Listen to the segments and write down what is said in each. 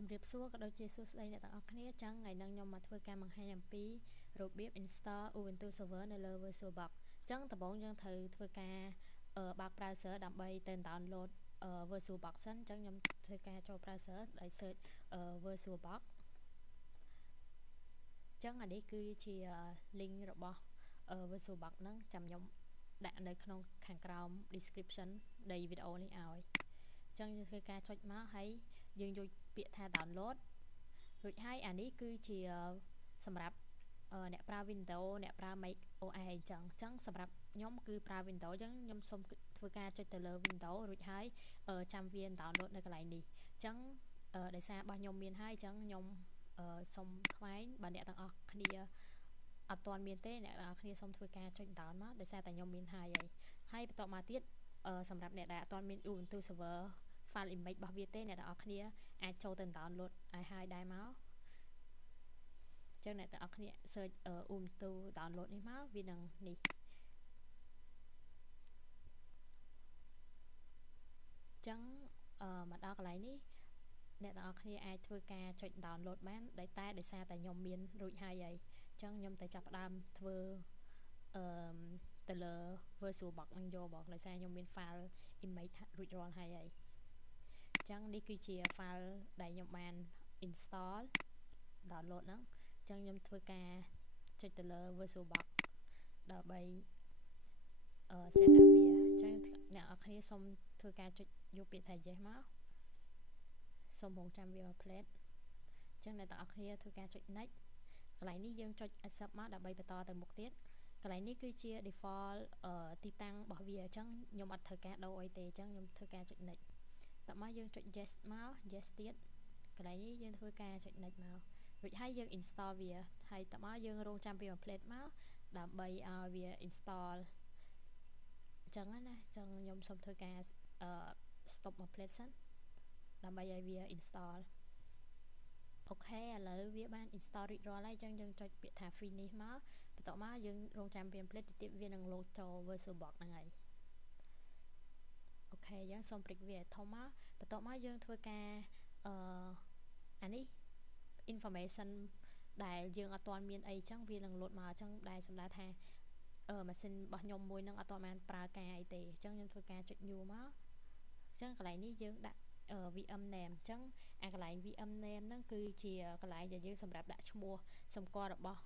ជំរាបសួរក៏ដូចជាសួស្តីអ្នកទាំងអស់គ្នាចឹងថ្ងៃនេះខ្ញុំមកធ្វើការបង្ហាញអំពីរបៀប install Ubuntu server នៅលើ VirtualBox ចឹងដំបូងយើងត្រូវធ្វើការបើក browser ដើម្បីទៅ download VirtualBox សិនចឹងខ្ញុំធ្វើការចូល browser ដោយ search VirtualBox ចឹងអានេះគឺជា link របស់ VirtualBox ហ្នឹងចាំខ្ញុំដាក់នៅក្នុងខាងក្រោម description នៃវីដេអូនេះឲ្យចឹងយើងធ្វើការចុចមកហើយយើងយកពាក្យថា download រួចហើយអានេះគឺជាសម្រាប់អ្នកប្រើ Windows អ្នកប្រើ Mac OS អីចឹងសម្រាប់ខ្ញុំគឺប្រើ Windows ចឹងខ្ញុំសូមធ្វើការចុចទៅលើ Windows រួចហើយចាំវា download នៅកន្លែងនេះចឹងដោយសាររបស់ខ្ញុំមានហើយចឹងខ្ញុំសូមថ្លែងបើអ្នកទាំងអស់គ្នាអត់ទាន់មានទេអ្នកទាំងអស់គ្នាសូមធ្វើការចុច down មកដោយសារតែខ្ញុំមានហើយបន្តមកទៀតសម្រាប់អ្នកដែលអត់ទាន់មាន Ubuntu server file image របស់វាទេអ្នកទាំងអស់គ្នាអាចចូលទៅ download ឲ្យហើយដែរមកចឹងអ្នកទាំងអស់គ្នា search Ubuntu download នេះមកវានឹងនេះចឹងមកដល់កន្លែងនេះអ្នកទាំងអស់គ្នាអាចធ្វើការចុច download បានដោយសារតែខ្ញុំមានរួចហើយចឹងខ្ញុំទៅចាប់ផ្ដើមធ្វើទៅលើ VirtualBox នឹងយកបងដោយសារខ្ញុំមាន file image រួចរាល់ហើយចឹងនេះគឺជា file ដែលខ្ញុំបាន install download ហ្នឹងចឹងខ្ញុំធ្វើការចុចទៅលើ VirtualBox ដើម្បី set up វាចឹងអ្នកនរគ្នាសូមធ្វើការចុចយកពាក្យថា yes មកសូមរងចាំវាមក plate ចឹងអ្នកនរគ្នាធ្វើការចុច next កន្លែងនេះយើងចុច accept មកដើម្បីបន្តទៅមុខទៀតកន្លែងនេះគឺជា default ទីតាំងរបស់វាអញ្ចឹងខ្ញុំអត់ត្រូវការដូរអីទេអញ្ចឹងខ្ញុំធ្វើការចុច next តមកយើងចុច yes មក yes ទៀតកន្លែងនេះយើងធ្វើការចុច next មករួចហើយយើង install វាហើយតមកយើងរងចាំវាមក plate មកដើម្បីឲ្យវា install អញ្ចឹងណាចឹងខ្ញុំសូមធ្វើការstop មក plate សិនដើម្បីឲ្យវា install អូខេឥឡូវវាបាន install រួចរាល់ហើយចឹងយើងចុចពាក្យថា finish មកបន្តមកយើងរងចាំវា plate ទៀតវានឹង load ចូល VirtualBox ហ្នឹងហើយអូខេយើងសូមព្រិចវាឲ្យធំមកបន្តមកយើងធ្វើការអានេះ information ដែលយើងអត់ទាន់មានអីចឹងវានឹង load មកចឹងដែលសម្ដៅថាម៉ាស៊ីនរបស់ខ្ញុំមួយនឹងអត់ទាន់បានប្រើការអីទេចឹងខ្ញុំធ្វើការចុច new មកចឹងកន្លែងនេះយើងដាក់VM name ចឹងអាកន្លែង VM name ហ្នឹងគឺជាកន្លែងដែលយើងសម្រាប់ដាក់ឈ្មោះសម្គាល់របស់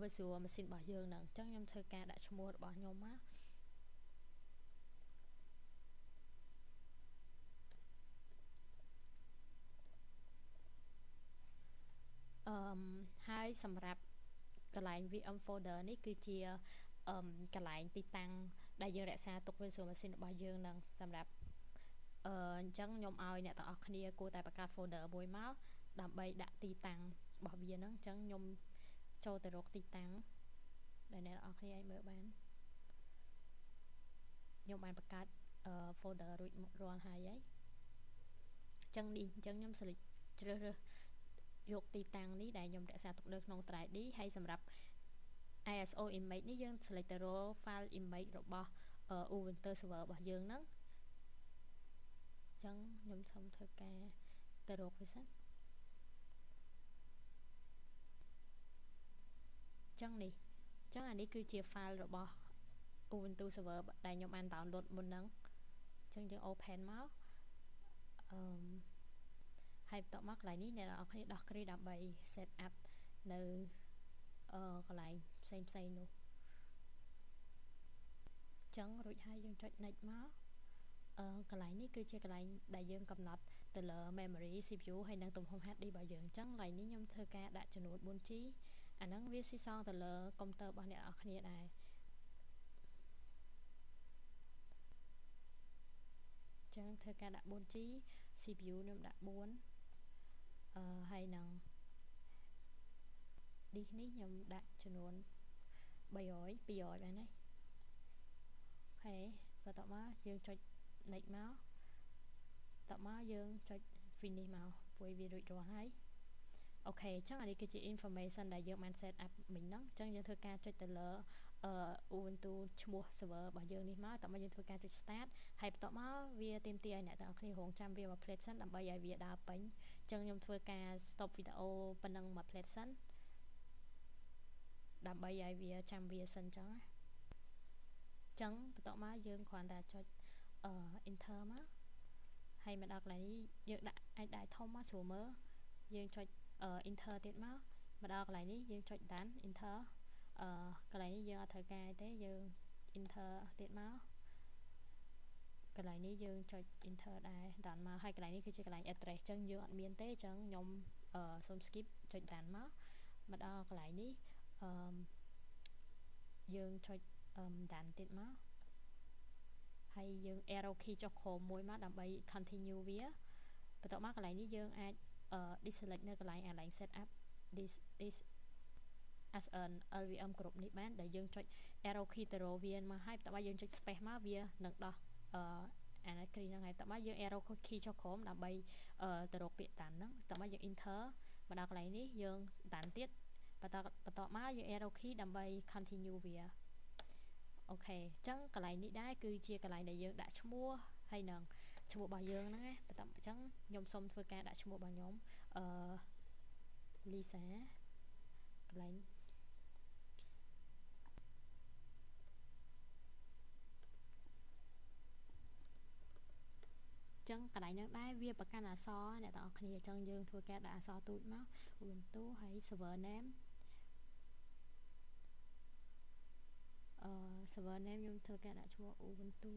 virtual machine របស់យើងហ្នឹងចឹងខ្ញុំធ្វើការដាក់ឈ្មោះរបស់ខ្ញុំមកហើយសម្រាប់កន្លែង VM folder នេះគឺជាកន្លែងទីតាំងដែលយើងរក្សាទុក virtual machine របស់យើងនឹងសម្រាប់អញ្ចឹងខ្ញុំឲ្យអ្នកទាំងអស់គ្នាគួរតែបង្កើត folder មួយមកដើម្បីដាក់ទីតាំងរបស់វាហ្នឹងអញ្ចឹងខ្ញុំចូលទៅរកទីតាំងដែលអ្នកទាំងអស់គ្នាអាចមើលបានខ្ញុំបានបង្កើត folder រួចរាល់ហើយអញ្ចឹងនេះអញ្ចឹងខ្ញុំជ្រើសរើសយកទីតាំងនេះដែលខ្ញុំរក្សាទុកនៅក្នុង drive D ហើយសម្រាប់ ISO image នេះយើង select ទៅរក file image របស់ Ubuntu server របស់យើងហ្នឹងចឹងខ្ញុំសូមធ្វើការទៅរកវាសិនចឹងនេះចឹងអានេះគឺជា file របស់ Ubuntu server ដែលខ្ញុំបាន download មុនហ្នឹងចឹងយើង open មកហើយបន្តមកកន្លែងនេះអ្នកនរគ្នាដោះគ្រាដើម្បី set up នៅកន្លែងផ្សេងនោះចឹងរួចហើយយើងចុច next មកកន្លែងនេះគឺជាកន្លែងដែលយើងកំណត់ទៅលើ memory CPU ហើយនិងទំហំ HDD របស់យើងអញ្ចឹងកន្លែងនេះខ្ញុំធ្វើការដាក់ចំនួន 4G អាហ្នឹងវាស៊ីសងទៅលើកុំព្យូទ័ររបស់អ្នកនរគ្នាដែរចឹងធ្វើការដាក់ 4G CPU ខ្ញុំដាក់ 4ហើយនឹង disk នេះខ្ញុំដាក់ចំនួន 300 200បានហើយបន្តមកយើងចុច next មកតមកយើងចុច finish មកព្រោះវារួចរាល់ហើយអូខេអញ្ចឹងអានេះគឺជា information ដែលយើងបាន set up មិញហ្នឹងអញ្ចឹងយើងធ្វើការចុចទៅលើ Ubuntu ឈ្មោះ server របស់យើងនេះមកតមកយើងធ្វើការចុច start ហើយបន្តមកវាទាមទារឲ្យអ្នកទាំងអស់គ្នារងចាំវាមក plate សិនដើម្បីឲ្យវាដើរពេញ ចឹងខ្ញុំធ្វើការ stop វីដេអូប៉ុណ្ណឹងមួយ plate សិនដើម្បីឲ្យវាចាំវាសិនចឹងចឹងបន្ទាប់មកយើងគ្រាន់តែចុចenter មកហើយមកដល់កន្លែងនេះយើងដាក់អាចដាក់ធំមកស្រួលមើលយើងចុចenter ទៀតមកដល់កន្លែងនេះយើងចុច done enter កន្លែងនេះយើងអត់ត្រូវការទេយើង enter ទៀតមកកន្លែងនេះយើងចុច enter ដែរ done មកហើយកន្លែងនេះគឺជាកន្លែង address ចឹងយើងអត់មានទេចឹងខ្ញុំសូម skip ចុច done មកដល់កន្លែងនេះយើងចុចdone ទៀតមកហើយយើង arrow key ចុចក្រោមមួយមកដើម្បី continue វាបន្ទាប់មកកន្លែងនេះយើងអាចdeselect នៅកន្លែង align setup this as an LVM គ្រប់នេះបានដែលយើងចុច arrow key ទៅរកវាមកហើយបន្ទាប់មកយើងចុច space មកវានឹងដោះអានេះគ្រីហ្នឹងហើយបន្ទាប់មកយើង arrow key ចុចក្រោមដើម្បីទៅរកពាក្យតាន់ហ្នឹងបន្ទាប់មកយើង enter មកដល់កន្លែងនេះយើងតាន់ទៀតបន្ទាប់មកយើង arrow key ដើម្បី continue វាអូខេអញ្ចឹងកន្លែងនេះដែរគឺជាកន្លែងដែលយើងដាក់ឈ្មោះហើយនឹងឈ្មោះរបស់យើងហ្នឹងណាបន្ទាប់អញ្ចឹងខ្ញុំសូមធ្វើការដាក់ឈ្មោះរបស់ខ្ញុំLisa កន្លែងចឹងកន្លែងហ្នឹងដែរវាប្រកាន់អក្សរអ្នកទាំងអស់គ្នាអញ្ចឹងយើងធ្វើការដាក់អក្សរទូចមក Ubuntu ហើយ server name server name ខ្ញុំធ្វើការដាក់ឈ្មោះ Ubuntu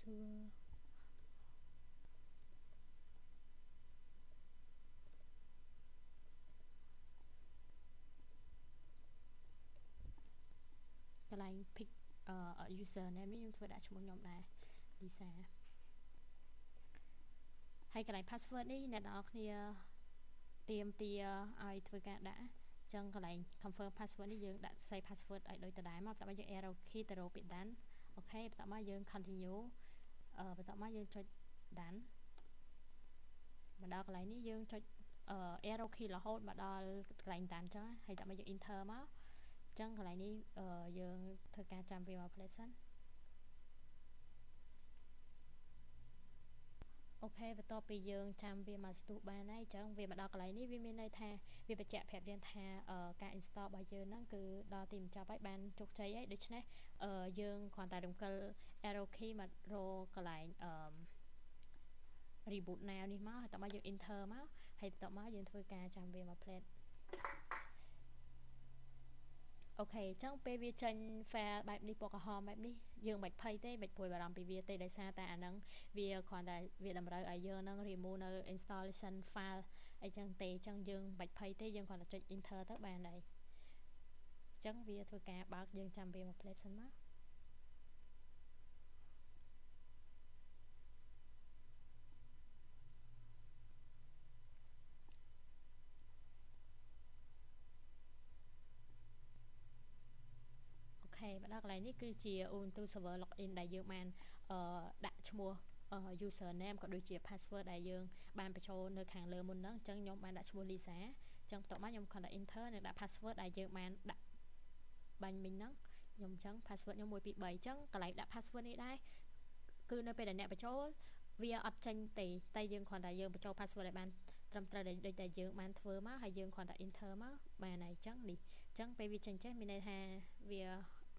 server កន្លែង pick user name នេះខ្ញុំធ្វើដាក់ឈ្មោះខ្ញុំដែរ Lisa ហើយកន្លែង password នេះអ្នកទាំងអស់គ្នាទៀមទាឲ្យធ្វើការដាក់ចឹងកន្លែង confirm password នេះយើងដាក់ save password ឲ្យដូចដដែលមកបន្ទាប់មកយើង arrow key ទៅរកពាក្យ done អូខេបន្ទាប់មកយើង continue បន្ទាប់មកយើងចុច done មកដល់កន្លែងនេះយើងចុចarrow key រហូតមកដល់កន្លែង done ចឹងហើយបន្ទាប់មកយើង enter មកចឹងកន្លែងនេះយើងធ្វើការចាំវាមក plate សិនអូខេបន្ទាប់ពីយើងចាំវាមកស្ទុះបានហើយអញ្ចឹងវាមកដល់កន្លែងនេះវាមានន័យថាវាបញ្ជាក់ប្រាប់យើងថាការ install របស់យើងហ្នឹងគឺដល់ទីបញ្ចប់ហើយបានជោគជ័យហើយដូច្នេះយើងគ្រាន់តែរំកិល arrow key មករកកន្លែងreboot now នេះមកហើយតោះមកយើង enter មកហើយបន្ទាប់មកយើងធ្វើការចាំវាមក plate អូខេអញ្ចឹងពេលវាចេញ file បែបនេះពណ៌ក្រហមបែបនេះយើងមិនភ័យទេមិនព្រួយបារម្ភពីវាទេដោយសារតែអាហ្នឹងវាគ្រាន់តែវាតម្រូវឲ្យយើងនឹង remove នៅ installation file អីចឹងទេអញ្ចឹងយើងមិនភ័យទេយើងគ្រាន់តែចុច enter ទៅបានហើយអញ្ចឹងវាធ្វើការបើកយើងចាំវាមក plate សិនមកមកដល់កន្លែងនេះគឺជា Ubuntu server login ដែលយើងបានដាក់ឈ្មោះuser name ក៏ដូចជា password ដែលយើងបានបញ្ចូលនៅខាងលើមុនហ្នឹងអញ្ចឹងខ្ញុំបានដាក់ឈ្មោះ Lisa អញ្ចឹងបន្ទាប់មកខ្ញុំគ្រាន់តែ enter និងដាក់ password ដែលយើងបានដាក់បាញ់មិញហ្នឹងខ្ញុំអញ្ចឹង password ខ្ញុំ1 2 3អញ្ចឹងកន្លែងដាក់ password នេះដែរគឺនៅពេលដែលអ្នកបញ្ចូលវាអត់ចេញទេតែយើងគ្រាន់តែយើងបញ្ចូល password ឲ្យបានត្រឹមត្រូវដូចតែយើងបានធ្វើមកហើយយើងគ្រាន់តែ enter មកបានហើយអញ្ចឹងនេះអញ្ចឹងពេលវាចេញចេះមានន័យថាវា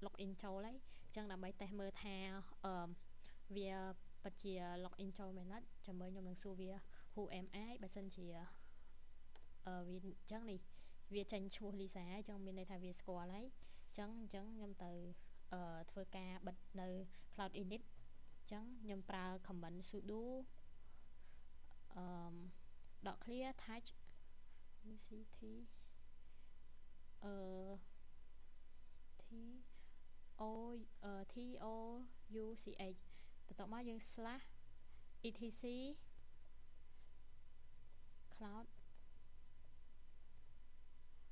login ចូលហើយអញ្ចឹងដើម្បីតេស្តមើលថាវាពិតជា login ចូលមែនអត់ចាំមើលខ្ញុំនឹងសួរវា who am I បើសិនជាវាអញ្ចឹងនេះវាចេញឈ្មោះ Lisa អញ្ចឹងមានន័យថាវាស្គាល់ហើយអញ្ចឹងខ្ញុំទៅធ្វើការបិទនៅ cloud init អញ្ចឹងខ្ញុំប្រើ command sudo .clear touch ct t o t o u c h បន្ទាប់មកយើង slash etc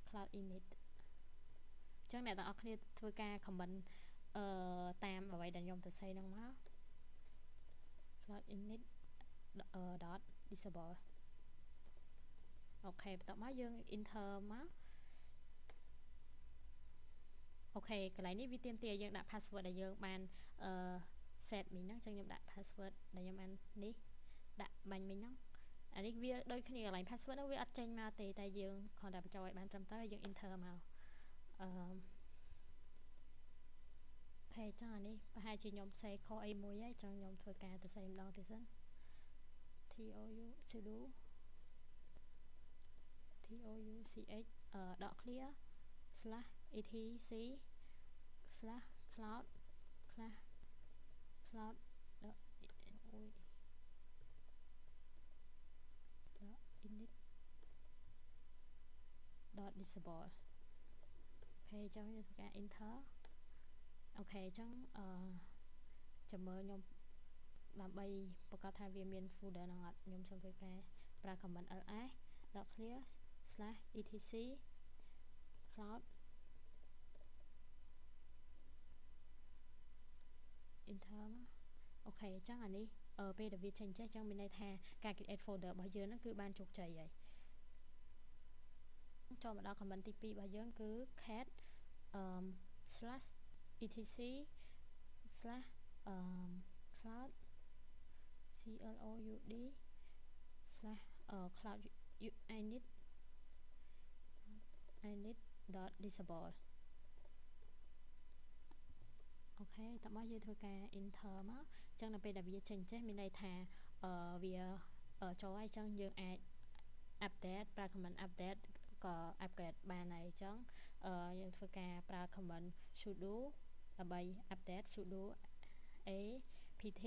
cloud init អញ្ចឹងអ្នកទាំងអស់គ្នាធ្វើការ comment តាមអ្វីដែលខ្ញុំទៅសេហ្នឹងមក cloud init .disable អូខេបន្ទាប់មកយើង enter មកអូខេកន្លែងនេះវាទាមទារយើងដាក់ password ដែលយើងបានset មិញហ្នឹងអញ្ចឹងខ្ញុំដាក់ password ដែលខ្ញុំបាននេះដាក់បាញ់មិញហ្នឹង អានេះវាដូចគ្នាកន្លែង password ហ្នឹងវាអត់ចេញមកទេតែយើងគ្រាន់តែបញ្ចូលឲ្យបានត្រឹមត្រូវយើង enter មកអឺផេចឹងអានេះប្រហែលជាខ្ញុំសេខុសអីមួយហើយចឹងខ្ញុំធ្វើការទៅសេម្ដងទៀតសិន sudo dot clear slash etc slash cloud dot init dot disable អូខេចឹងយើងធ្វើការ enter អូខេចឹងចាំមើលខ្ញុំដើម្បីប្រកាសថាវាមាន folder ហ្នឹងអត់ខ្ញុំសូមធ្វើការប្រើ command ls dot clear slash etc cloud enter អូខេចឹងអានេះពេលដែលវាចេញចេះចឹងមានន័យថាការ create folder របស់យើងហ្នឹងគឺបានជោគជ័យហើយចូលមកដល់ command ទី2របស់យើងគឺ cat slash etc slash cloud cloud slash cloud init dot disable អូខេតោះមកយើងធ្វើការ enter មកចឹងនៅពេលដែលវាចេញចេះមានន័យថាវាចូលហើយចឹងយើងអាច update ប្រើ command update ក៏ upgrade បានហើយចឹងយើងធ្វើការប្រើ command sudo ដើម្បី update sudo apt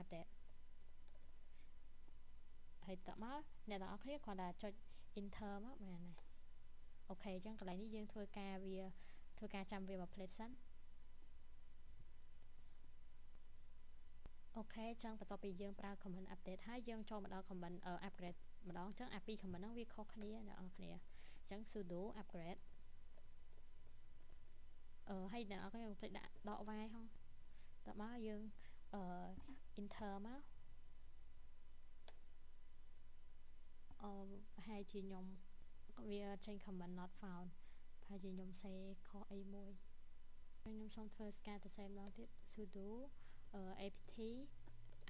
update ហើយតោះមកអ្នកទាំងអស់គ្នាគ្រាន់តែចុច enter មកបានហើយអូខេចឹងកន្លែងនេះយើងធ្វើការចាំវាមួយ plate សិនអូខេចឹងបន្ទាប់ពីយើងប្រើ command update ហើយយើងចូលមកដល់ command upgrade ម្ដងចឹងអាពីរ command ហ្នឹងវាខុសគ្នាអ្នកនរគ្នាចឹង sudo upgrade ហើយអ្នកនរគ្នាកុំភ្លេចដាក់ដក y ហងតោះមកយើងenter មកប្រហែលជាខ្ញុំវាចេញ command not found ប្រហែលជាខ្ញុំសេខុសអីមួយខ្ញុំសូមធ្វើការទៅសេម្ដងទៀត sudo apt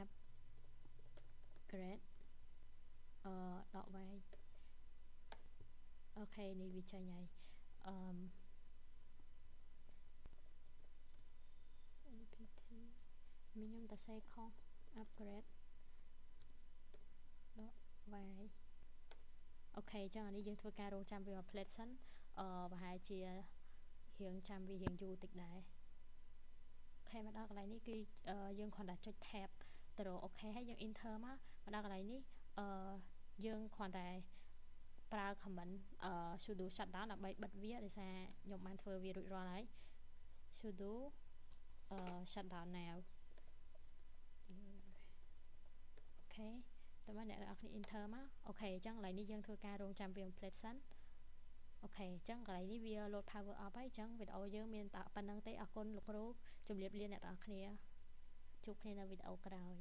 upgrade ដក y អូខេនេះវាចេញហើយapt ខ្ញុំតែសេខុស upgrade ដក y អូខេចឹងអានេះយើងធ្វើការរងចាំវាមក plate សិនប្រហែលជារៀងចាំវារៀងយូរតិចដែរអូខេមកដល់កន្លែងនេះគឺយើងគ្រាន់តែចុច tab ទៅរកអូខេហើយយើង enter មកដល់កន្លែងនេះយើងគ្រាន់តែប្រើ command sudo shutdown ដើម្បីបិទវាដោយសារខ្ញុំបានធ្វើវារួចរាល់ហើយ sudo shutdown now អូខេតើមកអ្នកនរគ្នា enter មកអូខេអញ្ចឹងកន្លែងនេះយើងធ្វើការរងចាំវា plate សិនអូខេអញ្ចឹងកន្លែងនេះវា load power up ហើយអញ្ចឹងវីដេអូយើងមានតែប៉ុណ្្នឹងទេអរគុណលោកគ្រូជម្រាបលាអ្នកទាំងអស់គ្នាជួបគ្នានៅវីដេអូក្រោយ